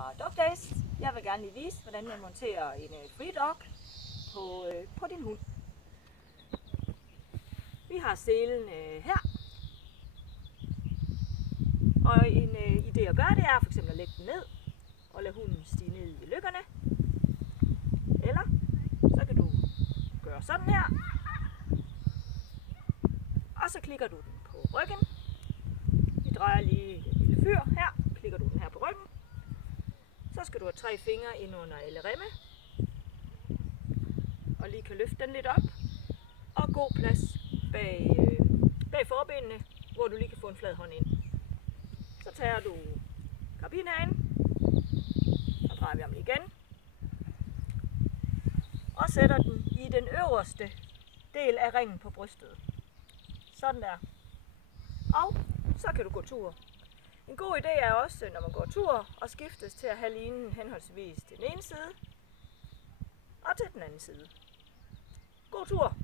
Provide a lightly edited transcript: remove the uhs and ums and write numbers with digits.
fra Dogdays. Jeg vil gerne lige vise, hvordan man monterer en free dog på din hund. Vi har selen her. Og en idé at gøre det er for eksempel at lægge den ned og lade hunden stige ned i lykkerne. Eller så kan du gøre sådan her. Og så klikker du den på ryggen. Vi drejer lige et lille fyr her. Klikker du den her på ryggen. Så skal du have 3 fingre ind under alle remme. Og lige kan løfte den lidt op. Og god plads bag forbenene, hvor du lige kan få en flad hånd ind. Så tager du karabinhagen. Så drejer vi om igen. Og sætter den i den øverste del af ringen på brystet. Sådan der. Og så kan du gå tur. En god idé er også, når man går tur, at skiftes til at have linen henholdsvis til den ene side og til den anden side. God tur!